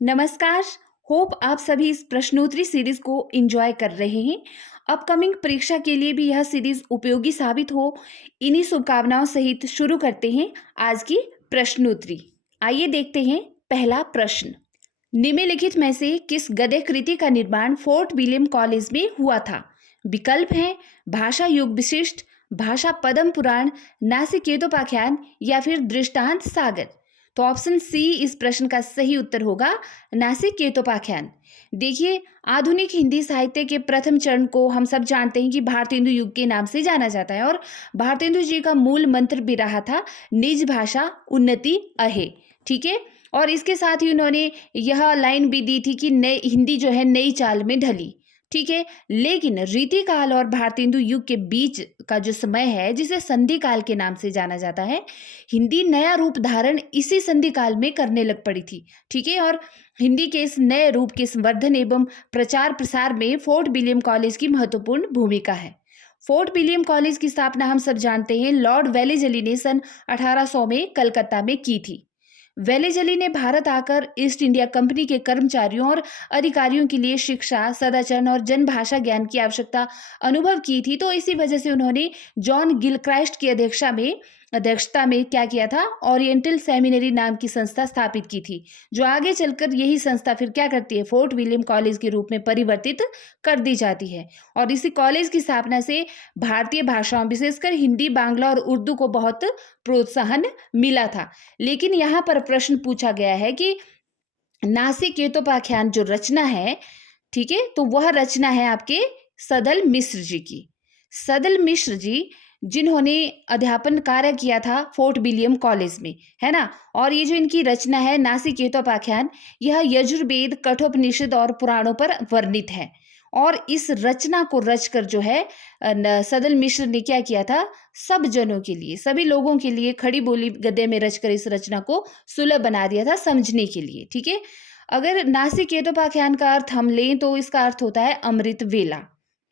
नमस्कार। होप आप सभी इस प्रश्नोत्तरी सीरीज को एंजॉय कर रहे हैं। अपकमिंग परीक्षा के लिए भी यह सीरीज उपयोगी साबित हो, इन्हीं शुभकामनाओं सहित शुरू करते हैं आज की प्रश्नोत्तरी। आइए देखते हैं पहला प्रश्न। निम्नलिखित में से किस गद्य कृति का निर्माण फोर्ट विलियम कॉलेज में हुआ था? विकल्प हैं भाषा युग विशिष्ट, भाषा पद्म पुराण, नासिकेतोपाख्यान या फिर दृष्टांत सागर। तो ऑप्शन सी इस प्रश्न का सही उत्तर होगा, नासिकेतोपाख्यान। देखिए, आधुनिक हिंदी साहित्य के प्रथम चरण को हम सब जानते हैं कि भारतेंदु युग के नाम से जाना जाता है और भारतेंदु जी का मूल मंत्र भी रहा था निज भाषा उन्नति अहे। ठीक है, और इसके साथ ही उन्होंने यह लाइन भी दी थी कि नई हिंदी जो है नई चाल में ढली। ठीक है, लेकिन रीतिकाल और भारतेंदु युग के बीच का जो समय है, जिसे संधि काल के नाम से जाना जाता है, हिंदी नया रूप धारण इसी संधि काल में करने लग पड़ी थी। ठीक है, और हिंदी के इस नए रूप के संवर्धन एवं प्रचार प्रसार में फोर्ट विलियम कॉलेज की महत्वपूर्ण भूमिका है। फोर्ट विलियम कॉलेज की स्थापना हम सब जानते हैं लॉर्ड वेलेजली ने सन 1800 में कलकत्ता में की थी। वेलेजली ने भारत आकर ईस्ट इंडिया कंपनी के कर्मचारियों और अधिकारियों के लिए शिक्षा, सदाचरण और जनभाषा ज्ञान की आवश्यकता अनुभव की थी। तो इसी वजह से उन्होंने जॉन गिलक्राइस्ट की अध्यक्षता में क्या किया था, ओरिएंटल सेमिनरी नाम की संस्था स्थापित की थी, जो आगे चलकर यही संस्था फिर क्या करती है, फोर्ट विलियम कॉलेज के रूप में परिवर्तित कर दी जाती है। और इसी कॉलेज की स्थापना से भारतीय भाषाओं विशेषकर हिंदी, बांग्ला और उर्दू को बहुत प्रोत्साहन मिला था। लेकिन यहाँ पर प्रश्न पूछा गया है कि नासिकेतोपाख्यान जो रचना है, ठीक है, तो वह रचना है आपके सदल मिश्र जी की। सदल मिश्र जी जिन्होंने अध्यापन कार्य किया था फोर्ट विलियम कॉलेज में, है ना। और ये जो इनकी रचना है नासिकेतोपाख्यान, यह यजुर्वेद, कठोपनिषद और पुराणों पर वर्णित है। और इस रचना को रचकर जो है सदल मिश्र ने क्या किया था, सब जनों के लिए, सभी लोगों के लिए खड़ी बोली गद्य में रचकर इस रचना को सुलभ बना दिया था समझने के लिए। ठीक है, अगर नासिकेतोपाख्यान का अर्थ हम लें तो इसका अर्थ होता है अमृत वेला,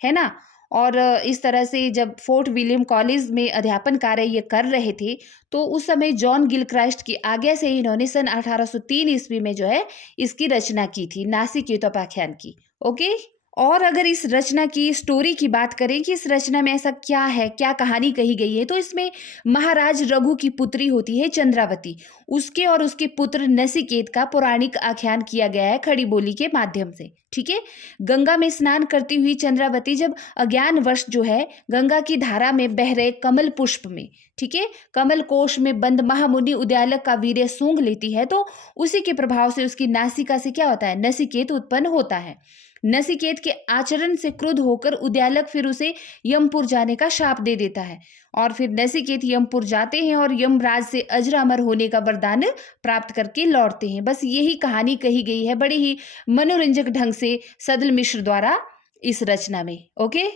है ना। और इस तरह से जब फोर्ट विलियम कॉलेज में अध्यापन कार्य ये कर रहे थे, तो उस समय जॉन गिलक्राइस्ट की आज्ञा से इन्होंने सन 1803 ईस्वी में जो है इसकी रचना की थी, नासिकेतोपाख्यान की। ओके, और अगर इस रचना की स्टोरी की बात करें कि इस रचना में ऐसा क्या है, क्या कहानी कही गई है, तो इसमें महाराज रघु की पुत्री होती है चंद्रावती, उसके और उसके पुत्र नचिकेत का पौराणिक आख्यान किया गया है खड़ी बोली के माध्यम से। ठीक है, गंगा में स्नान करती हुई चंद्रावती जब अज्ञानवश जो है गंगा की धारा में बह रहे कमल पुष्प में, ठीक है, कमल कोश में बंद महामुनि उद्यालक का वीर्य सूंघ लेती है, तो उसी के प्रभाव से उसकी नासिका से क्या होता है, नचिकेत उत्पन्न होता है। नचिकेत के आचरण से क्रुद्ध होकर उद्यालक फिर उसे यमपुर जाने का शाप दे देता है और फिर नचिकेत यमपुर जाते हैं और यमराज से अजर अमर होने का वरदान प्राप्त करके लौटते हैं। बस यही कहानी कही गई है बड़े ही मनोरंजक ढंग से सदल मिश्र द्वारा इस रचना में। ओके,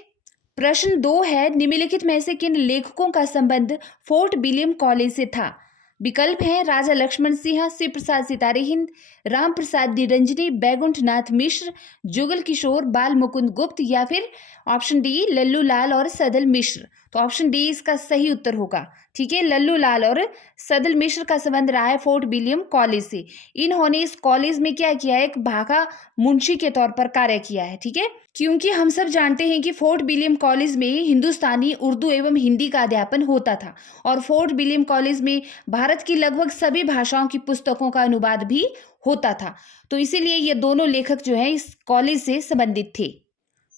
प्रश्न 2 है, निम्नलिखित में से किन लेखकों का संबंध फोर्ट विलियम कॉलेज से था? विकल्प हैं राजा लक्ष्मण सिंह, शिव प्रसाद सितारे हिंद, राम प्रसाद निरंजनी, बैकुंठ नाथ मिश्र, जुगल किशोर, बाल मुकुंद गुप्त या फिर ऑप्शन डी लल्लू लाल और सदल मिश्र। तो ऑप्शन डी इसका सही उत्तर होगा। ठीक है, लल्लू लाल और सदल मिश्र का संबंध रहा है फोर्ट विलियम कॉलेज से। इन्होंने इस कॉलेज में क्या किया है, एक भाका मुंशी के तौर पर कार्य किया है। ठीक है, क्योंकि हम सब जानते हैं कि फोर्ट विलियम कॉलेज में हिंदुस्तानी, उर्दू एवं हिंदी का अध्यापन होता था और फोर्ट विलियम कॉलेज में भारत की लगभग सभी भाषाओं की पुस्तकों का अनुवाद भी होता था। तो इसीलिए ये दोनों लेखक जो हैं इस कॉलेज से संबंधित थे।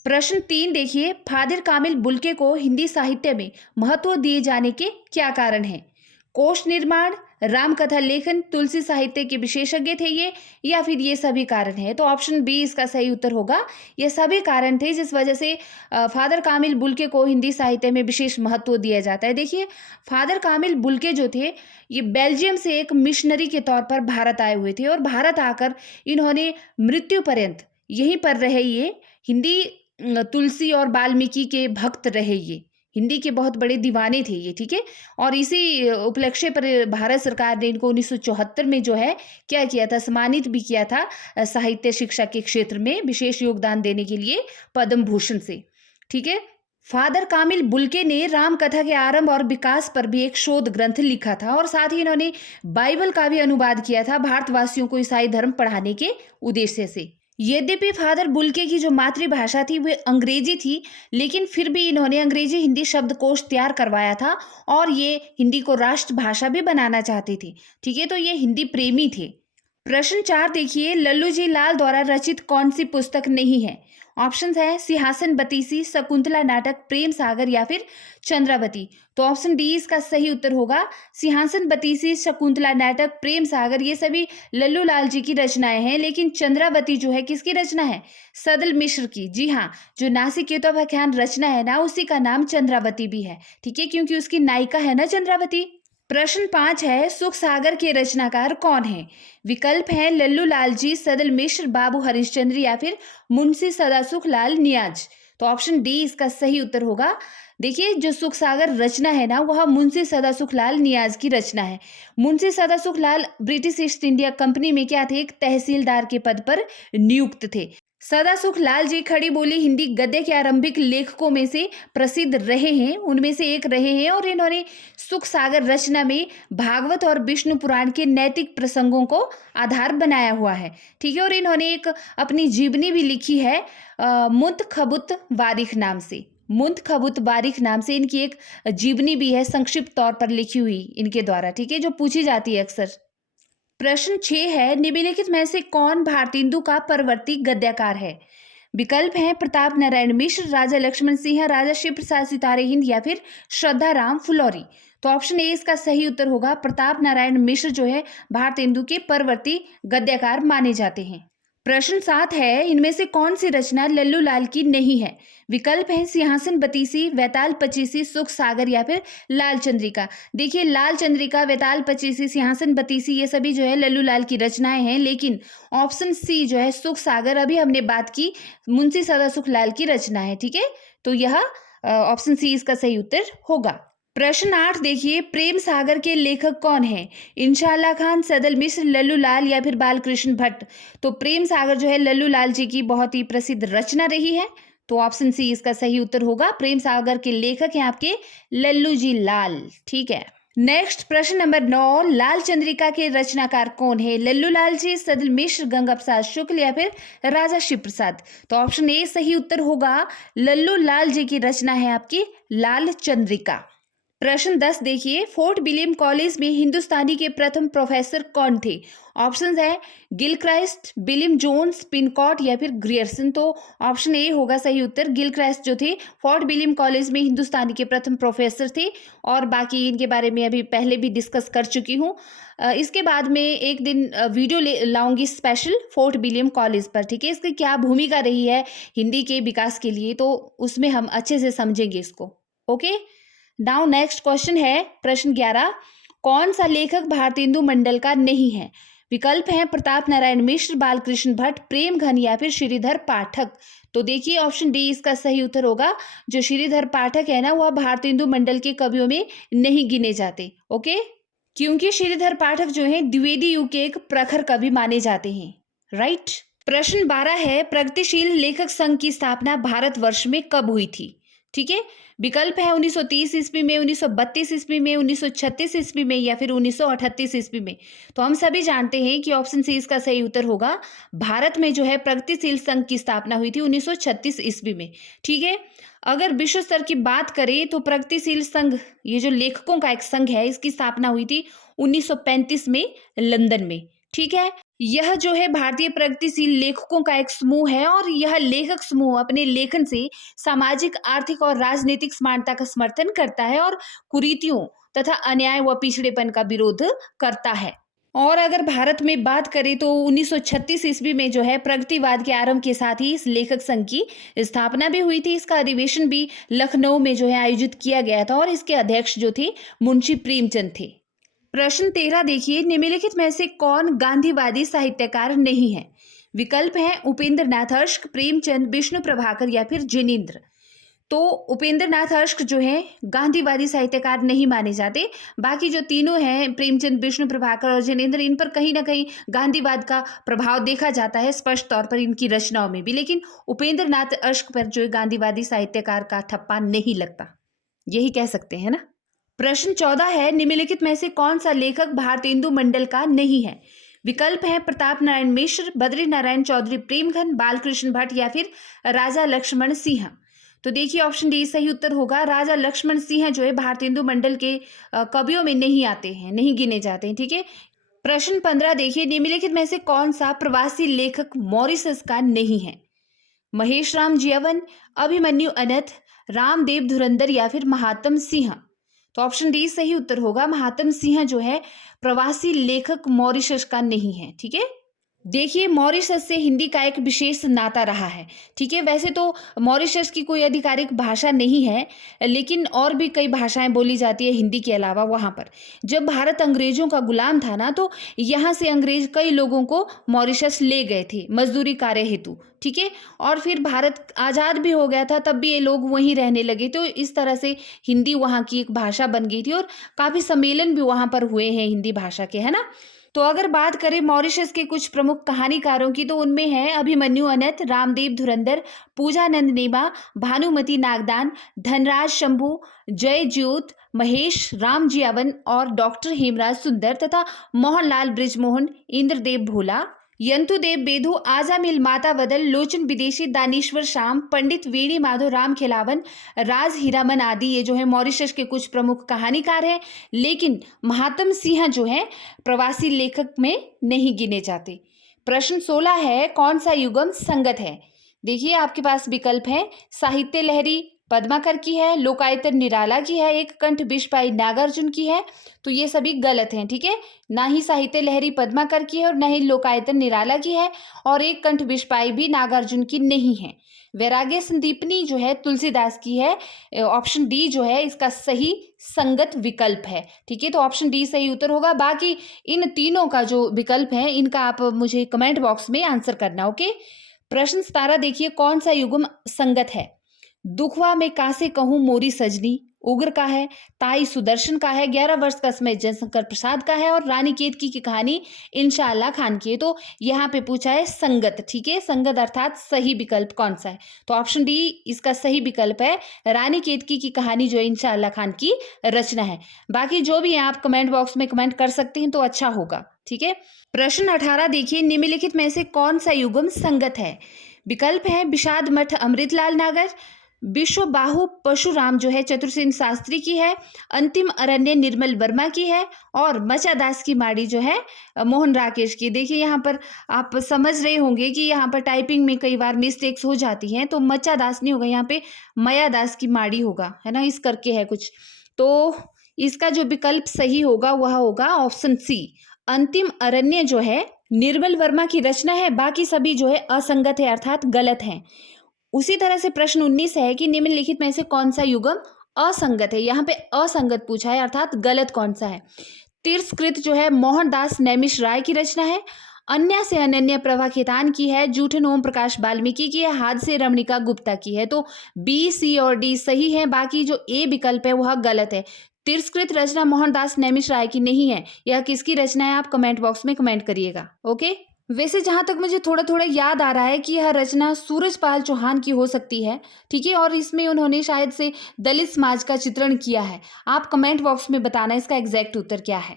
प्रश्न 3 देखिए, फादर कामिल बुल्के को हिंदी साहित्य में महत्व दिए जाने के क्या कारण हैं? कोश निर्माण, रामकथा लेखन, तुलसी साहित्य के विशेषज्ञ थे ये, या फिर ये सभी कारण हैं? तो ऑप्शन बी इसका सही उत्तर होगा। ये सभी कारण थे जिस वजह से फादर कामिल बुल्के को हिंदी साहित्य में विशेष महत्व दिया जाता है। देखिए, फादर कामिल बुल्के जो थे ये बेल्जियम से एक मिशनरी के तौर पर भारत आए हुए थे और भारत आकर इन्होंने मृत्यु पर्यंत यहीं पर रहे। ये हिंदी तुलसी और वाल्मीकि के भक्त रहे, ये हिंदी के बहुत बड़े दीवाने थे ये। ठीक है, और इसी उपलक्ष्य पर भारत सरकार ने इनको 1974 में जो है क्या किया था, सम्मानित भी किया था साहित्य शिक्षा के क्षेत्र में विशेष योगदान देने के लिए पद्म भूषण से। ठीक है, फादर कामिल बुल्के ने राम कथा के आरंभ और विकास पर भी एक शोध ग्रंथ लिखा था और साथ ही इन्होंने बाइबल का भी अनुवाद किया था भारतवासियों को ईसाई धर्म पढ़ाने के उद्देश्य से। यद्यपि फादर बुल्के की जो मातृभाषा थी वो अंग्रेजी थी, लेकिन फिर भी इन्होंने अंग्रेजी हिंदी शब्दकोश तैयार करवाया था और ये हिंदी को राष्ट्रभाषा भी बनाना चाहते थे। ठीक है, तो ये हिंदी प्रेमी थे। प्रश्न 4 देखिए, लल्लू जी लाल द्वारा रचित कौन सी पुस्तक नहीं है? ऑप्शंस है सिंहासन बतीसी, शकुंतला नाटक, प्रेम सागर या फिर चंद्रावती। तो ऑप्शन डी इसका सही उत्तर होगा। सिंहासन बतीसी, शकुंतला नाटक, प्रेम सागर ये सभी लल्लू लाल जी की रचनाएं हैं, लेकिन चंद्रावती जो है किसकी रचना है? सदल मिश्र की। जी हाँ, जो नासिकेतोपाख्यान रचना है ना, उसी का नाम चंद्रावती भी है। ठीक है, क्योंकि उसकी नायिका है ना चंद्रावती। प्रश्न 5 है, सुख सागर के रचनाकार कौन है? विकल्प है लल्लू लाल जी, सदल मिश्र, बाबू हरिश्चंद्र या फिर मुंशी सदासुख लाल नियाज। तो ऑप्शन डी इसका सही उत्तर होगा। देखिए, जो सुख सागर रचना है ना, वह मुंशी सदासुख लाल नियाज की रचना है। मुंशी सदासुख लाल ब्रिटिश ईस्ट इंडिया कंपनी में क्या थे? एक तहसीलदार के पद पर नियुक्त थे। सदासुख लाल जी खड़ी बोली हिंदी गद्य के आरंभिक लेखकों में से प्रसिद्ध रहे हैं, उनमें से एक रहे हैं और इन्होंने सुख सागर रचना में भागवत और विष्णु पुराण के नैतिक प्रसंगों को आधार बनाया हुआ है। ठीक है, और इन्होंने एक अपनी जीवनी भी लिखी है मुंत खबुत वारिख नाम से। मुंत खबुत वारिख नाम से इनकी एक जीवनी भी है, संक्षिप्त तौर पर लिखी हुई इनके द्वारा। ठीक है, जो पूछी जाती है अक्सर। प्रश्न 6 है, निम्नलिखित में से कौन भारतेंदु का परवर्ती गद्यकार है? विकल्प हैं प्रताप नारायण मिश्र, राजा लक्ष्मण सिंह, राजा शिव प्रसाद सितारे हिंद या फिर श्रद्धा राम फुलौरी। तो ऑप्शन ए इसका सही उत्तर होगा। प्रताप नारायण मिश्र जो है भारतेंदु के परवर्ती गद्यकार माने जाते हैं। प्रश्न 7 है, इनमें से कौन सी रचना लल्लू लाल की नहीं है? विकल्प है सिंहासन बतीसी, वैताल पचीसी, सुख सागर या फिर लाल चंद्रिका। देखिए, लाल चंद्रिका, वैताल पचीसी, सिंहासन बतीसी ये सभी जो है लल्लू लाल की रचनाएं हैं, लेकिन ऑप्शन सी जो है सुख सागर, अभी हमने बात की, मुंशी सदासुख लाल की रचना है। ठीक है, तो यह ऑप्शन सी इसका सही उत्तर होगा। प्रश्न 8 देखिए, प्रेम सागर के लेखक कौन है? इंशाअल्लाह खान, सदल मिश्र, लल्लू लाल या फिर बालकृष्ण भट्ट। तो प्रेम सागर जो है लल्लू लाल जी की बहुत ही प्रसिद्ध रचना रही है, तो ऑप्शन सी इसका सही उत्तर होगा। प्रेम सागर के लेखक हैं आपके लल्लू जी लाल। ठीक है, नेक्स्ट प्रश्न नंबर 9, लाल चंद्रिका के रचनाकार कौन है? लल्लू लाल जी, सदल मिश्र, गंगा प्रसाद शुक्ल या फिर राजा शिव प्रसाद। तो ऑप्शन ए सही उत्तर होगा। लल्लू लाल जी की रचना है आपकी लाल चंद्रिका। प्रश्न 10 देखिए, फोर्ट विलियम कॉलेज में हिंदुस्तानी के प्रथम प्रोफेसर कौन थे? ऑप्शंस है गिलक्राइस्ट, विलियम जोन्स, पिनकॉट या फिर ग्रियर्सन। तो ऑप्शन ए होगा सही उत्तर। गिलक्राइस्ट जो थे फोर्ट विलियम कॉलेज में हिंदुस्तानी के प्रथम प्रोफेसर थे और बाकी इनके बारे में अभी पहले भी डिस्कस कर चुकी हूँ। इसके बाद में एक दिन वीडियो लाऊंगी स्पेशल फोर्ट विलियम कॉलेज पर। ठीक है, इसकी क्या भूमिका रही है हिंदी के विकास के लिए, तो उसमें हम अच्छे से समझेंगे इसको। ओके, नाउ नेक्स्ट क्वेश्चन है प्रश्न 11, कौन सा लेखक भारतेंदु मंडल का नहीं है? विकल्प हैं प्रताप नारायण मिश्र, बालकृष्ण भट्ट, प्रेम घन या फिर श्रीधर पाठक। तो देखिए, ऑप्शन डी इसका सही उत्तर होगा। जो श्रीधर पाठक है ना, वह भारतेंदु मंडल के कवियों में नहीं गिने जाते। ओके, क्योंकि श्रीधर पाठक जो है द्विवेदी युग के एक प्रखर कवि माने जाते हैं। राइट। प्रश्न 12 है, प्रगतिशील लेखक संघ की स्थापना भारतवर्ष में कब हुई थी? ठीक है, विकल्प है 1930 ईस्वी में, 1932 ईस्वी में, 1936 ईस्वी में या फिर 1938 ईस्वी में। तो हम सभी जानते हैं कि ऑप्शन सी इसका सही उत्तर होगा। भारत में जो है प्रगतिशील संघ की स्थापना हुई थी 1936 ईस्वी में। ठीक है, अगर विश्व स्तर की बात करें तो प्रगतिशील संघ, ये जो लेखकों का एक संघ है, इसकी स्थापना हुई थी 1935 में लंदन में। ठीक है, यह जो है भारतीय प्रगतिशील लेखकों का एक समूह है और यह लेखक समूह अपने लेखन से सामाजिक, आर्थिक और राजनीतिक समानता का समर्थन करता है और कुरीतियों तथा अन्याय व पिछड़ेपन का विरोध करता है। और अगर भारत में बात करें तो 1936 ईस्वी में जो है प्रगतिवाद के आरंभ के साथ ही इस लेखक संघ की स्थापना भी हुई थी। इसका अधिवेशन भी लखनऊ में जो है आयोजित किया गया था और इसके अध्यक्ष जो थे मुंशी प्रेमचंद थे। प्रश्न 13 देखिए, निम्नलिखित में से कौन गांधीवादी साहित्यकार नहीं है? विकल्प हैं उपेंद्र नाथ अश्क, प्रेमचंद, विष्णु प्रभाकर या फिर जिनेंद्र। तो उपेंद्र नाथ अश्क जो है गांधीवादी साहित्यकार नहीं माने जाते। बाकी जो तीनों हैं, प्रेमचंद, विष्णु प्रभाकर और जिनेंद्र, इन पर कहीं ना कहीं गांधीवाद का प्रभाव देखा जाता है स्पष्ट तौर पर इनकी रचनाओं में भी, लेकिन उपेंद्र नाथ अश्क पर जो है गांधीवादी साहित्यकार का ठप्पा नहीं लगता, यही कह सकते हैं ना। प्रश्न 14 है, निम्नलिखित में से कौन सा लेखक भारतेंदु मंडल का नहीं है? विकल्प है प्रताप नारायण मिश्र, बद्री नारायण चौधरी प्रेमघन, बालकृष्ण भट्ट या फिर राजा लक्ष्मण सिंह। तो देखिए ऑप्शन डी सही उत्तर होगा। राजा लक्ष्मण सिंह जो है भारतेंदु मंडल के कवियों में नहीं आते हैं, नहीं गिने जाते हैं, ठीक है। प्रश्न 15 देखिए, निम्नलिखित में से कौन सा प्रवासी लेखक मॉरिशस का नहीं है? महेश राम जियावन, अभिमन्यु अनंत, रामदेव धुरंधर या फिर महात्म सिंह। तो ऑप्शन डी सही उत्तर होगा। महात्म सिंह जो है प्रवासी लेखक मॉरिशस का नहीं है, ठीक है। देखिए मॉरिशस से हिंदी का एक विशेष नाता रहा है, ठीक है। वैसे तो मॉरिशस की कोई आधिकारिक भाषा नहीं है, लेकिन और भी कई भाषाएं बोली जाती है हिंदी के अलावा वहाँ पर। जब भारत अंग्रेजों का गुलाम था ना, तो यहाँ से अंग्रेज कई लोगों को मॉरिशस ले गए थे मजदूरी कार्य हेतु, ठीक है। और फिर भारत आज़ाद भी हो गया था, तब भी ये लोग वहीं रहने लगे, तो इस तरह से हिंदी वहाँ की एक भाषा बन गई थी और काफ़ी सम्मेलन भी वहाँ पर हुए हैं हिंदी भाषा के, है ना। तो अगर बात करें मॉरिशस के कुछ प्रमुख कहानीकारों की, तो उनमें है अभिमन्यु अनंत, रामदेव धुरंधर, पूजानंद नेमा, भानुमति नागदान, धनराज शंभू, जय ज्योत, महेश राम जियावन और डॉक्टर हेमराज सुंदर तथा मोहनलाल बृजमोहन, इंद्रदेव भोला, यंतुदेव बेधु, आजामिल माता बदल, लोचन विदेशी, दानीश्वर शाम, पंडित वेणी माधव, राम खिलावन, राज हीरामन आदि ये जो है मॉरिशस के कुछ प्रमुख कहानीकार हैं। लेकिन महात्म सिंह जो है प्रवासी लेखक में नहीं गिने जाते। प्रश्न 16 है, कौन सा युगम संगत है? देखिए आपके पास विकल्प है, साहित्य लहरी पद्माकर की है, लोकायतन निराला की है, एक कंठ बिशपाई नागार्जुन की है। तो ये सभी गलत हैं, ठीक है। ना ही साहित्य लहरी पद्माकर की है और ना ही लोकायतन निराला की है, और एक कंठ बिशपाई भी नागार्जुन की नहीं है। वैराग्य संदीपनी जो है तुलसीदास की है। ऑप्शन डी जो है इसका सही संगत विकल्प है, ठीक है। तो ऑप्शन डी सही उत्तर होगा। बाकी इन तीनों का जो विकल्प है इनका आप मुझे कमेंट बॉक्स में आंसर करना, ओके। प्रश्न 17 देखिए, कौन सा युग्म संगत है? दुखवा में कासे कहूँ मोरी सजनी उग्र का है, ताई सुदर्शन का है, 11 वर्ष का समय जयशंकर प्रसाद का है और रानी केतकी की कहानी इंशाअल्लाह खान की है। तो यहाँ पे पूछा है संगत, ठीक है। संगत अर्थात सही विकल्प कौन सा है? तो ऑप्शन डी इसका सही विकल्प है। रानी केतकी की कहानी जो है इंशाअल्लाह खान की रचना है। बाकी जो भी है आप कमेंट बॉक्स में कमेंट कर सकते हैं तो अच्छा होगा, ठीक है। प्रश्न 18 देखिए, निम्नलिखित में से कौन सा युग्म संगत है? विकल्प है विषाद मठ अमृतलाल नागर, विश्व बाहु परशुराम जो है चतुरसेन शास्त्री की है, अंतिम अरण्य निर्मल वर्मा की है और मचादास की माड़ी जो है मोहन राकेश की। देखिए यहाँ पर आप समझ रहे होंगे कि यहाँ पर टाइपिंग में कई बार मिस्टेक्स हो जाती हैं, तो मचादास नहीं होगा, यहाँ पे मयादास की माड़ी होगा, है ना, इस करके है कुछ। तो इसका जो विकल्प सही होगा वह होगा ऑप्शन सी, अंतिम अरण्य जो है निर्मल वर्मा की रचना है, बाकी सभी जो है असंगत है अर्थात गलत है। उसी तरह से प्रश्न 19 है कि निम्नलिखित में से कौन सा युग्म असंगत है? यहाँ पे असंगत पूछा है अर्थात गलत कौन सा है? तिरस्कृत जो है मोहनदास नैमिष राय की रचना है, अन्य से अनन्य प्रभा खेतान की है, जूठन ओम प्रकाश वाल्मीकि की है, हाथ से रमणिका गुप्ता की है। तो बी, सी और डी सही है, बाकी जो ए विकल्प है वह गलत है। तिरस्कृत रचना मोहनदास नैमिष राय की नहीं है। यह किसकी रचना है आप कमेंट बॉक्स में कमेंट करिएगा, ओके। वैसे जहाँ तक मुझे थोड़ा थोड़ा याद आ रहा है कि यह रचना सूरजपाल चौहान की हो सकती है, ठीक है, और इसमें उन्होंने शायद से दलित समाज का चित्रण किया है। आप कमेंट बॉक्स में बताना इसका एग्जैक्ट उत्तर क्या है।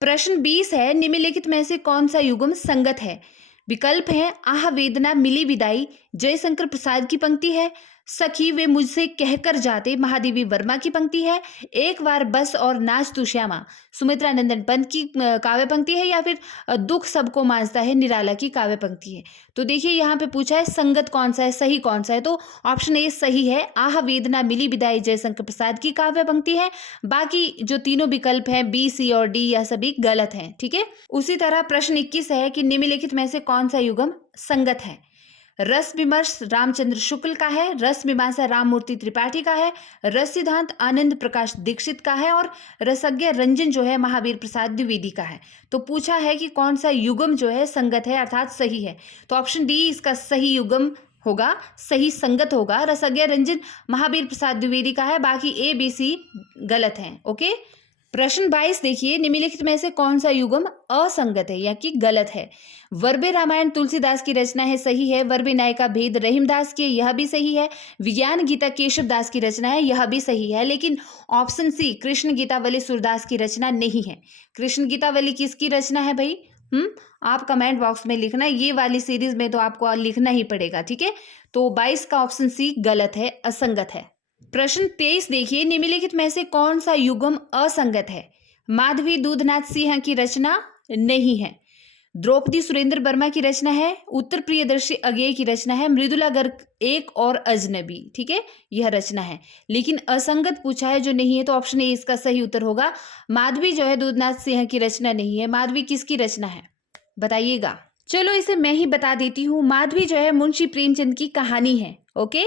प्रश्न 20 है, निम्नलिखित में से कौन सा युग्म संगत है? विकल्प है आह वेदना मिली विदाई जयशंकर प्रसाद की पंक्ति है, सखी वे मुझसे कहकर जाते महादेवी वर्मा की पंक्ति है, एक बार बस और नाच तू श्यामा सुमित्रा नंदन पंत की काव्य पंक्ति है, या फिर दुख सबको मांझता है निराला की काव्य पंक्ति है। तो देखिए यहाँ पे पूछा है संगत कौन सा है, सही कौन सा है? तो ऑप्शन ए सही है, आह वेदना मिली विदाई जयशंकर प्रसाद की काव्य पंक्ति है। बाकी जो तीनों विकल्प हैं बी, सी और डी यह सभी गलत हैं, ठीक है। उसी तरह प्रश्न 21 है कि निम्नलिखित में से कौन सा युग्म संगत है? रस विमर्श रामचंद्र शुक्ल का है, रस मीमांसा राममूर्ति त्रिपाठी का है, रस सिद्धांत आनंद प्रकाश दीक्षित का है और रसज्ञ रंजन जो है महावीर प्रसाद द्विवेदी का है। तो पूछा है कि कौन सा युग्म जो है संगत है अर्थात सही है। तो ऑप्शन डी इसका सही युग्म होगा, सही संगत होगा। रसज्ञा रंजन महावीर प्रसाद द्विवेदी का है, बाकी ए बी सी गलत हैं। ओके। प्रश्न 22 देखिए, निम्नलिखित में से कौन सा युग्म असंगत है या कि गलत है? वर्बे रामायण तुलसीदास की रचना है, सही है। वर्बे नायिका भेद रहीमदास की, यह भी सही है। विज्ञान गीता केशव दास की रचना है, यह भी सही है। लेकिन ऑप्शन सी कृष्ण गीतावली सूरदास की रचना नहीं है। कृष्ण गीतावली किसकी रचना है भाई? आप कमेंट बॉक्स में लिखना, ये वाली सीरीज में तो आपको लिखना ही पड़ेगा, ठीक है। तो 22 का ऑप्शन सी गलत है, असंगत है। प्रश्न 23 देखिए, निम्नलिखित में से कौन सा युग्म असंगत है? माधवी दूधनाथ सिंह की रचना नहीं है। द्रौपदी सुरेंद्र वर्मा की रचना है। उत्तर प्रियदर्शी अगेय की रचना है। मृदुला गर्ग एक और अजनबी, ठीक है, यह रचना है। लेकिन असंगत पूछा है जो नहीं है, तो ऑप्शन ए इसका सही उत्तर होगा। माधवी जो है दूधनाथ सिंह की रचना नहीं है। माधवी किसकी रचना है बताइएगा। चलो इसे मैं ही बता देती हूँ। माधवी जो है मुंशी प्रेमचंद की कहानी है। ओके।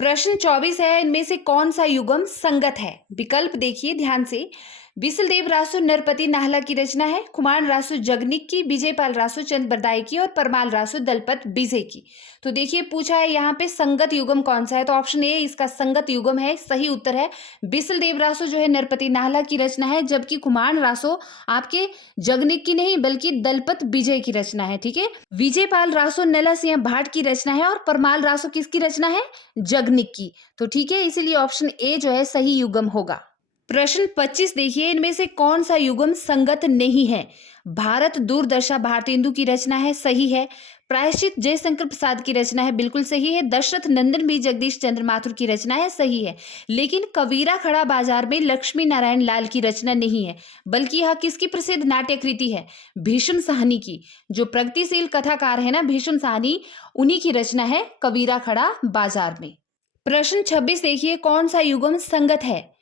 प्रश्न 24 है, इनमें से कौन सा युग्म संगत है? विकल्प देखिए ध्यान से। बिसलदेव रासो नरपति नाहला की रचना है। कुमार रासो जगनिक की, विजयपाल रासो चंद बरदाई की और परमाल रासो दलपत बीजे की। तो देखिए पूछा है यहाँ पे संगत युग्म कौन सा है, तो ऑप्शन ए इसका संगत युग्म है, सही उत्तर है। बिसलदेव रासो जो है नरपति नाहला की रचना है, जबकि कुमार रासो आपके जगनिक की नहीं बल्कि दलपत विजय की रचना है, ठीक है। विजयपाल रासो नला सिंह भाट की रचना है और परमाल रासो किसकी रचना है? जगनिक की। तो ठीक है, इसीलिए ऑप्शन ए जो है सही युग्म होगा। प्रश्न 25 देखिए, इनमें से कौन सा युग्म संगत नहीं है? भारत दूरदर्शा भारतेंदु की रचना है, सही है। प्रायश्चित जयशंकर प्रसाद की रचना है, बिल्कुल सही है। दशरथ नंदन भी जगदीश चंद्र माथुर की रचना है, सही है। लेकिन कबीरा खड़ा बाजार में लक्ष्मी नारायण लाल की रचना नहीं है, बल्कि यह किसकी प्रसिद्ध नाट्य कृति है? भीष्म साहनी की। जो प्रगतिशील कथाकार है ना भीष्म साहनी, उन्हीं की रचना है कबीरा खड़ा बाजार में। प्रश्न 26 देखिए, कौन सा युग्म संगत है?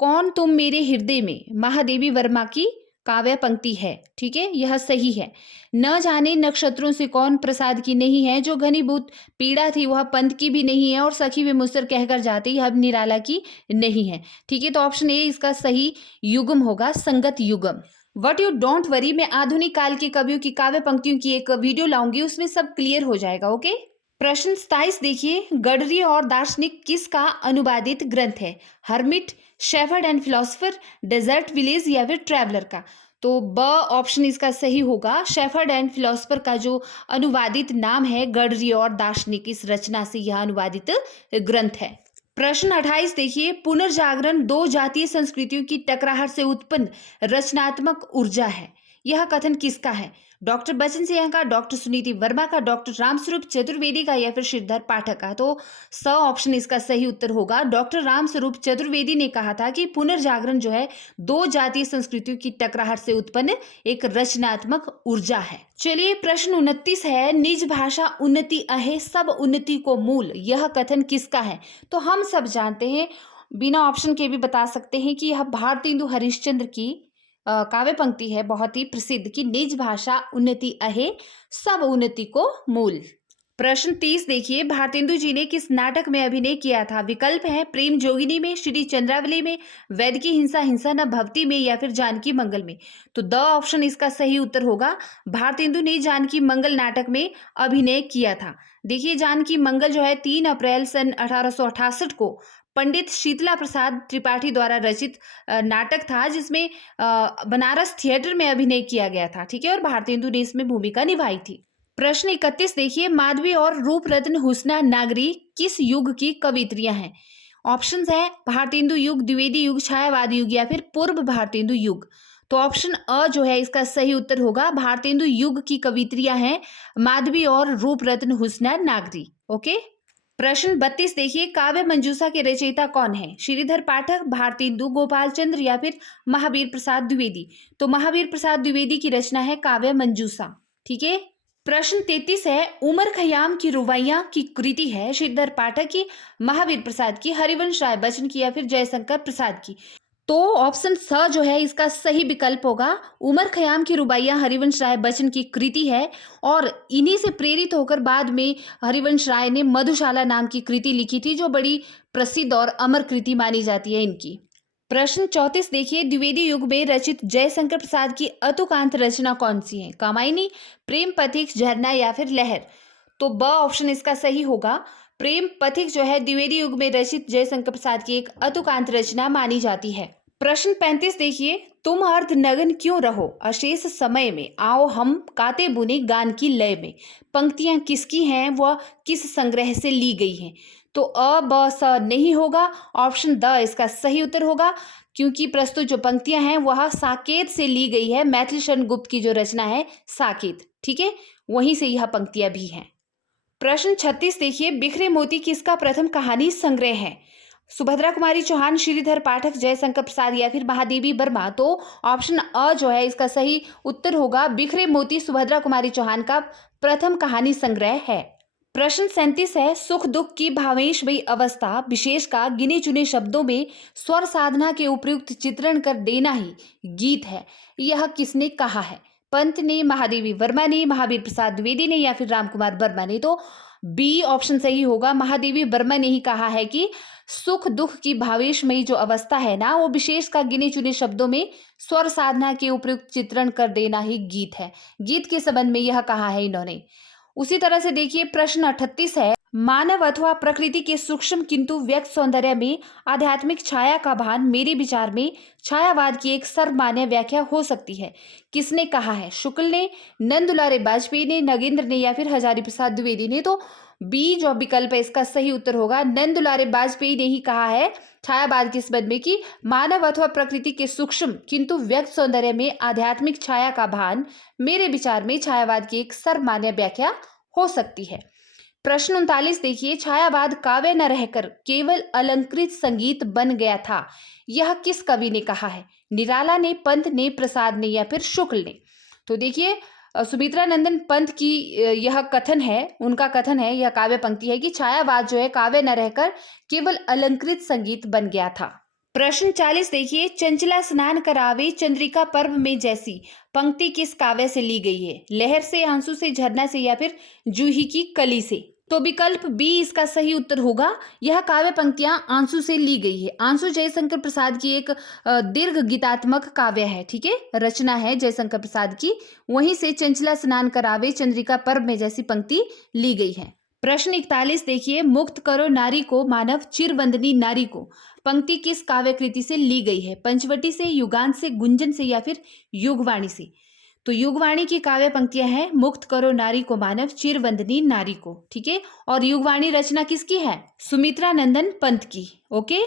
कौन तुम मेरे हृदय में महादेवी वर्मा की काव्य पंक्ति है, ठीक है, यह सही है। न जाने नक्षत्रों से कौन प्रसाद की नहीं है, जो घनीभूत पीड़ा थी वह पंत की भी नहीं है, और सखी वे मुझसे कहकर जाती यह निराला की नहीं है, ठीक है। तो ऑप्शन ए इसका सही युग्म होगा, संगत युग्म। वट यू डोंट वरी, मैं आधुनिक काल के कवियों की काव्य पंक्तियों की एक वीडियो लाऊंगी, उसमें सब क्लियर हो जाएगा। ओके। प्रश्न 27 देखिए, गडरी और दार्शनिक किसका अनुवादित ग्रंथ है? Hermit, shepherd and philosopher, desert village या फिर ट्रैवलर का? तो ब ऑप्शन इसका सही होगा। शेफर्ड एंड फिलोसफर का जो अनुवादित नाम है गडरी और दार्शनिक, इस रचना से यह अनुवादित ग्रंथ है। प्रश्न 28 देखिए, पुनर्जागरण दो जातीय संस्कृतियों की टकराहट से उत्पन्न रचनात्मक ऊर्जा है, यह कथन किसका है? डॉक्टर बच्चन सिंह का, डॉक्टर सुनीति वर्मा का, डॉक्टर रामस्वरूप चतुर्वेदी का या फिर श्रीधर पाठक का? तो स ऑप्शन इसका सही उत्तर होगा। डॉक्टर रामस्वरूप चतुर्वेदी ने कहा था कि पुनर्जागरण जो है दो जातीय संस्कृतियों की टकराहट से उत्पन्न एक रचनात्मक ऊर्जा है। चलिए प्रश्न 29 है, निज भाषा उन्नति अहे सब उन्नति को मूल, यह कथन किसका है? तो हम सब जानते हैं, बिना ऑप्शन के भी बता सकते हैं कि यह भारतेंदु हरिश्चंद्र की काव्य पंक्ति है, बहुत ही प्रसिद्ध, कि निज भाषा उन्नति अहे सब उन्नति को मूल। प्रश्न 30 देखिए, भारतेंदु जी ने किस नाटक में अभिनय किया था? विकल्प है प्रेम जोगिनी में, श्री चंद्रावली में, वैद की हिंसा हिंसा न भक्ति में या फिर जानकी मंगल में? तो द ऑप्शन इसका सही उत्तर होगा। भारतेंदु ने जानकी मंगल नाटक में अभिनय किया था। देखिए जानकी मंगल जो है 3 अप्रैल सन 1868 को पंडित शीतला प्रसाद त्रिपाठी द्वारा रचित नाटक था, जिसमें बनारस थिएटर में अभिनय किया गया था, ठीक है, और भारतेंदु ने इसमें भूमिका निभाई थी। प्रश्न 31 देखिए, माधवी और रूपरत्न हुस्ना नागरी किस युग की कवित्रियां हैं? ऑप्शंस है भारतेंदु युग, द्विवेदी युग, छायावाद युग या फिर पूर्व भारतेंदु युग। तो ऑप्शन अ जो है इसका सही उत्तर होगा। भारतेंदु युग की कवित्रियां हैं माधवी और रूपरत्न हुस्ना नागरी। ओके। प्रश्न 32 देखिए, काव्य मंजूषा के रचयिता कौन है? श्रीधर पाठक, भारतेंदु, गोपाल चंद्र या फिर महावीर प्रसाद द्विवेदी? तो महावीर प्रसाद द्विवेदी की रचना है काव्य मंजूषा, ठीक है। प्रश्न 33 है, उमर खयाम की रुबाइयां की कृति है श्रीधर पाठक की, महावीर प्रसाद की, हरिवंश राय बच्चन की या फिर जयशंकर प्रसाद की? तो ऑप्शन स जो है इसका सही विकल्प होगा। उमर खयाम की रुबाइयां हरिवंश राय बच्चन की कृति है, और इन्हीं से प्रेरित होकर बाद में हरिवंश राय ने मधुशाला नाम की कृति लिखी थी, जो बड़ी प्रसिद्ध और अमर कृति मानी जाती है इनकी। प्रश्न 34 देखिए, द्विवेदी युग में रचित जयशंकर प्रसाद की अतुकांत रचना कौन सी है? कामायनी, प्रेम पथिक, झरना या फिर लहर? तो ब ऑप्शन इसका सही होगा। प्रेम पथिक जो है द्विवेदी युग में रचित जयशंकर प्रसाद की एक अतुकांत रचना मानी जाती है। प्रश्न 35 देखिए, तुम अर्ध नगन क्यों रहो अशेष समय में, आओ हम काते बुने गान की लय में। पंक्तियां किसकी हैं, वह किस संग्रह से ली गई हैं? तो अ ब स नहीं होगा, ऑप्शन द इसका सही उत्तर होगा, क्योंकि प्रस्तुत जो पंक्तियां हैं वह साकेत से ली गई है। मैथिली शरण गुप्त की जो रचना है साकेत, ठीक है, वहीं से यह पंक्तियां भी हैं। प्रश्न 36 देखिए, बिखरे मोती किसका प्रथम कहानी संग्रह है? सुभद्रा कुमारी चौहान, श्रीधर पाठक, जयशंकर प्रसाद या फिर महादेवी वर्मा। तो ऑप्शन अ जो है इसका सही उत्तर होगा। बिखरे मोती सुभद्रा कुमारी चौहान का प्रथम कहानी संग्रह है। प्रश्न 37 है, सुख दुख की भावेशमयी अवस्था विशेष का गिने चुने शब्दों में स्वर साधना के उपयुक्त चित्रण कर देना ही गीत है, यह किसने कहा है? पंत ने, महादेवी वर्मा ने, महावीर प्रसाद द्विवेदी ने या फिर रामकुमार वर्मा ने। तो बी ऑप्शन सही होगा। महादेवी वर्मा ने ही कहा है कि सुख दुख की भावेशमयी जो अवस्था है ना, वो विशेष का गिने चुने शब्दों में स्वर साधना के उपयुक्त चित्रण कर देना ही गीत है। गीत के संबंध में यह कहा है इन्होंने। उसी तरह से देखिए प्रश्न 38 है, मानव अथवा प्रकृति के सूक्ष्म किंतु व्यक्त सौंदर्य में आध्यात्मिक छाया का भान मेरे विचार में छायावाद की एक सर्वमान्य व्याख्या हो सकती है, किसने कहा है? शुक्ल ने, नंदुलारे वाजपेयी ने, नगेंद्र ने या फिर हजारी प्रसाद द्विवेदी ने। तो बी जो विकल्प है इसका सही उत्तर होगा। नंदुलारे वाजपेयी ने ही कहा है छायावाद के संबंध में कि मानव अथवा प्रकृति के सूक्ष्म किंतु व्यक्त सौंदर्य में आध्यात्मिक छाया का भान मेरे विचार में छायावाद की एक सर्वमान्य व्याख्या हो सकती है। प्रश्न 39 देखिए, छायावाद काव्य न रहकर केवल अलंकृत संगीत बन गया था, यह किस कवि ने कहा है? निराला ने, पंत ने, प्रसाद ने या फिर शुक्ल ने। तो देखिए सुमित्रा नंदन पंत की यह कथन है, उनका कथन है, यह काव्य पंक्ति है कि छायावाद जो है काव्य न रहकर केवल अलंकृत संगीत बन गया था। प्रश्न 40 देखिए, चंचला स्नान करावे चंद्रिका पर्व में जैसी पंक्ति किस काव्य से ली गई है? लहर से, आंसू से, झरना से या फिर जूही की कली से। तो विकल्प बी इसका सही उत्तर होगा। यह काव्य पंक्तियां आंसू से ली गई है। आंसू जयशंकर प्रसाद की एक दीर्घ गीतात्मक काव्य है, ठीक है, रचना है जयशंकर प्रसाद की। वहीं से चंचला स्नान करावे चंद्रिका पर्व में जैसी पंक्ति ली गई है। प्रश्न 41 देखिए, मुक्त करो नारी को मानव चिरवंदनी नारी को पंक्ति किस काव्य कृति से ली गई है? पंचवटी से, युगांत से, गुंजन से या फिर युगवाणी से। तो युगवाणी की काव्य पंक्तियां हैं, मुक्त करो नारी को मानव चिरवंदनी नारी को, ठीक है। और युगवाणी रचना किसकी है? सुमित्रा नंदन पंत की। ओके।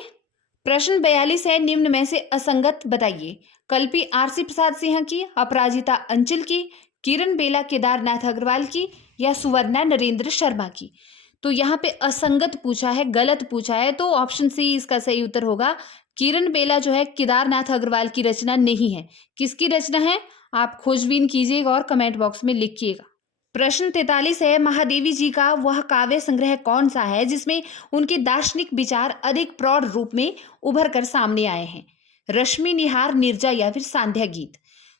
प्रश्न 42 है, निम्न में से असंगत बताइए। कल्पी आरसी प्रसाद सिंह की, अपराजिता अंचल की, किरण बेला केदारनाथ अग्रवाल की या सुवर्णा नरेंद्र शर्मा की। तो यहाँ पे असंगत पूछा है, गलत पूछा है, तो ऑप्शन सी इसका सही उत्तर होगा। किरण बेला जो है केदारनाथ अग्रवाल की रचना नहीं है। किसकी रचना है? आप खोजबीन कीजिएगा और कमेंट बॉक्स में लिखिएगा। प्रश्न 43 है, महादेवी जी का वह काव्य संग्रह कौन सा है जिसमें उनके दार्शनिक विचार अधिक प्रौढ़ रूप में उभर कर सामने आए हैं? रश्मि, निहार, निर्जा या फिर सांध्या गीत।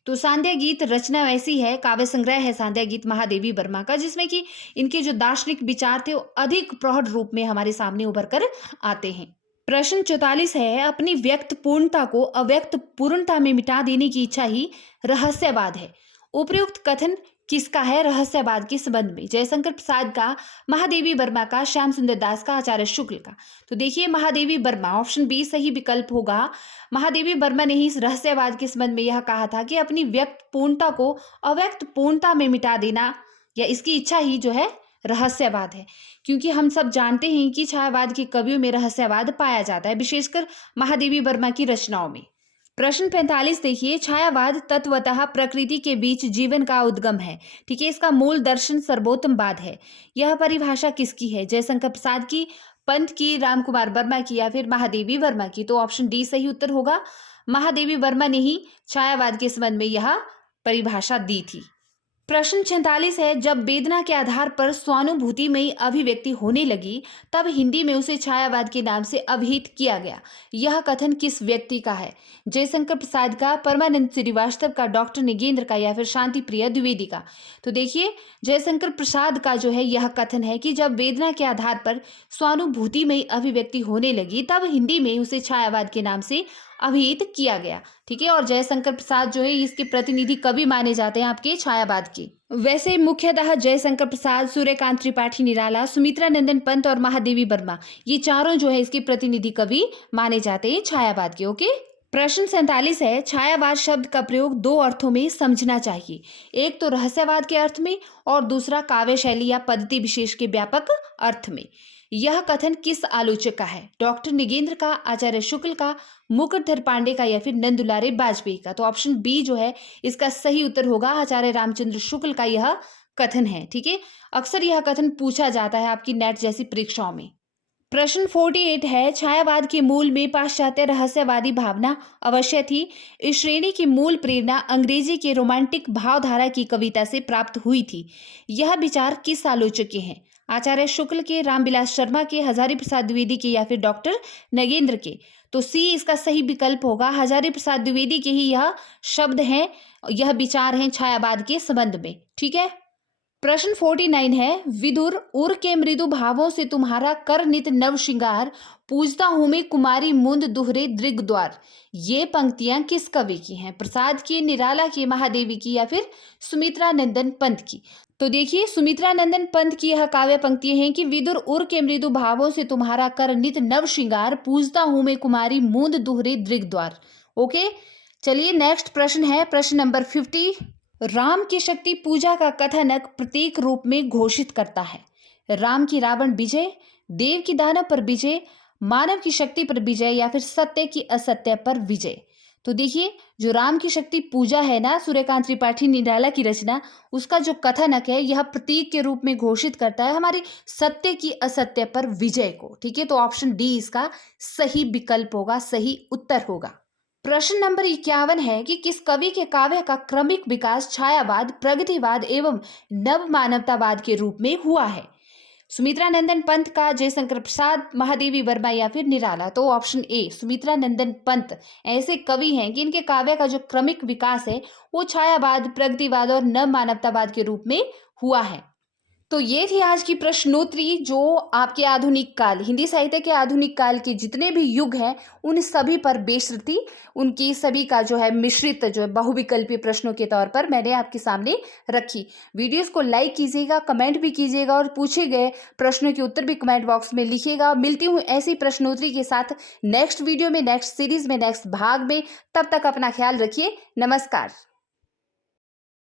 तो सांध्या गीत रचना वैसी है, काव्य संग्रह है सांध्या गीत महादेवी वर्मा का, जिसमें कि इनके जो दार्शनिक विचार थे वो अधिक प्रौढ़ रूप में हमारे सामने उभर कर आते हैं। प्रश्न 44 है, अपनी व्यक्त पूर्णता को अव्यक्त पूर्णता में मिटा देने की इच्छा ही रहस्यवाद है। उपर्युक्त कथन किसका है रहस्यवाद के संबंध में? जयशंकर प्रसाद का, महादेवी वर्मा का, श्याम सुंदर दास का, आचार्य शुक्ल का। तो देखिए महादेवी वर्मा, ऑप्शन बी सही विकल्प होगा। महादेवी वर्मा ने ही इस रहस्यवाद के संबंध में यह कहा था कि अपनी व्यक्त पूर्णता को अव्यक्त पूर्णता में मिटा देना, या इसकी इच्छा ही जो है रहस्यवाद है। क्योंकि हम सब जानते हैं कि छायावाद के कवियों में रहस्यवाद पाया जाता है, विशेषकर महादेवी वर्मा की रचनाओं में। प्रश्न 45 देखिए, छायावाद तत्वतः प्रकृति के बीच जीवन का उद्गम है, ठीक है, इसका मूल दर्शन सर्वोत्तमवाद है। यह परिभाषा किसकी है? जयशंकर प्रसाद की, पंत की, रामकुमार वर्मा की या फिर महादेवी वर्मा की। तो ऑप्शन डी सही उत्तर होगा। महादेवी वर्मा ने ही छायावाद के संबंध में यह परिभाषा दी थी। प्रश्न 46 है, जब वेदना के आधार पर स्वानुभूति में अभिव्यक्ति होने लगी तब हिंदी में उसे छायावाद के नाम से अभिहित किया गया। यह कथन किस व्यक्ति का है? जयशंकर प्रसाद का, परमानंद श्रीवास्तव का, डॉक्टर नगेंद्र का या फिर शांति प्रिया द्विवेदी का। तो देखिए जयशंकर प्रसाद का जो है यह कथन है कि जब वेदना के आधार पर स्वानुभूति में अभिव्यक्ति होने लगी तब हिंदी में उसे छायावाद के नाम से अभिहित किया गया, ठीक है। और जयशंकर प्रसाद जो है इसके प्रतिनिधि कवि माने जाते हैं आपके छायावाद के। की। वैसे मुख्यतः जयशंकर प्रसाद, सूर्यकांत त्रिपाठी निराला, सुमित्रा नंदन पंत और महादेवी वर्मा, ये चारों जो है इसके प्रतिनिधि कवि माने जाते हैं छायावाद के। ओके। प्रश्न 47 है, छायावाद शब्द का प्रयोग दो अर्थों में समझना चाहिए। एक तो रहस्यवाद के अर्थ में और दूसरा काव्य शैली या पद्धति विशेष के व्यापक अर्थ में। यह कथन किस आलोचक का है? डॉक्टर निगेंद्र का, आचार्य शुक्ल का, मुकुटधर पांडे का या फिर नंदुलारे बाजपेयी का? तो ऑप्शन बी जो है इसका सही उत्तर होगा। आचार्य रामचंद्र शुक्ल का यह कथन है। ठीक है, अक्सर यह कथन पूछा जाता है आपकी नेट जैसी परीक्षाओं में। प्रश्न 48 है, छायावाद के मूल में पाश्चात्य रहस्यवादी भावना अवश्य थी। इस श्रेणी की मूल प्रेरणा अंग्रेजी के रोमांटिक भावधारा की कविता से प्राप्त हुई थी। यह विचार किस आलोचक के हैं? आचार्य शुक्ल के, रामविलास शर्मा के, हजारी प्रसाद द्विवेदी के या फिर डॉक्टर नगेंद्र के? तो सी इसका सही विकल्प होगा। हजारी प्रसाद द्विवेदी के ही यह शब्द हैं, यह विचार हैं छायावाद के संबंध में। ठीक है। प्रश्न 49 है, विदुर उर के मृदु भावों से तुम्हारा कर नित नव श्रृंगार, पूजता हूं मैं कुमारी मुंद दुहरे दृग द्वार। ये पंक्तियां किस कवि की हैं? प्रसाद की, निराला की, महादेवी की या फिर सुमित्रा नंदन पंत की? तो देखिए, सुमित्रा नंदन पंत की यह काव्य पंक्तियां हैं कि विदुर उर के मृदु भावों से तुम्हारा कर नित नव श्रृंगार, पूजता हूं मैं कुमारी मुंद दुहरे दृग द्वार। ओके, चलिए नेक्स्ट प्रश्न है प्रश्न नंबर 50। राम की शक्ति पूजा का कथनक प्रतीक रूप में घोषित करता है। राम की रावण विजय, देव की दानव पर विजय, मानव की शक्ति पर विजय या फिर सत्य की असत्य पर विजय? तो देखिए, जो राम की शक्ति पूजा है ना, सूर्यकांत त्रिपाठी निराला की रचना, उसका जो कथनक है यह प्रतीक के रूप में घोषित करता है हमारी सत्य की असत्य पर विजय को। ठीक है, तो ऑप्शन डी इसका सही विकल्प होगा, सही उत्तर होगा। प्रश्न नंबर 51 है कि किस कवि के काव्य का क्रमिक विकास छायावाद, प्रगतिवाद एवं नव मानवतावाद के रूप में हुआ है? सुमित्रा नंदन पंत का, जयशंकर प्रसाद, महादेवी वर्मा या फिर निराला? तो ऑप्शन ए सुमित्रा नंदन पंत ऐसे कवि हैं कि इनके काव्य का जो क्रमिक विकास है वो छायावाद, प्रगतिवाद और नव मानवतावाद के रूप में हुआ है। तो ये थी आज की प्रश्नोत्तरी जो आपके आधुनिक काल, हिंदी साहित्य के आधुनिक काल के जितने भी युग हैं उन सभी पर बेस्ड थी। उनकी सभी का जो है मिश्रित जो है बहुविकल्पीय प्रश्नों के तौर पर मैंने आपके सामने रखी। वीडियोस को लाइक कीजिएगा, कमेंट भी कीजिएगा और पूछे गए प्रश्नों के उत्तर भी कमेंट बॉक्स में लिखिएगा। मिलती हूँ ऐसी प्रश्नोत्तरी के साथ नेक्स्ट वीडियो में, नेक्स्ट सीरीज में, नेक्स्ट भाग में। तब तक अपना ख्याल रखिए। नमस्कार।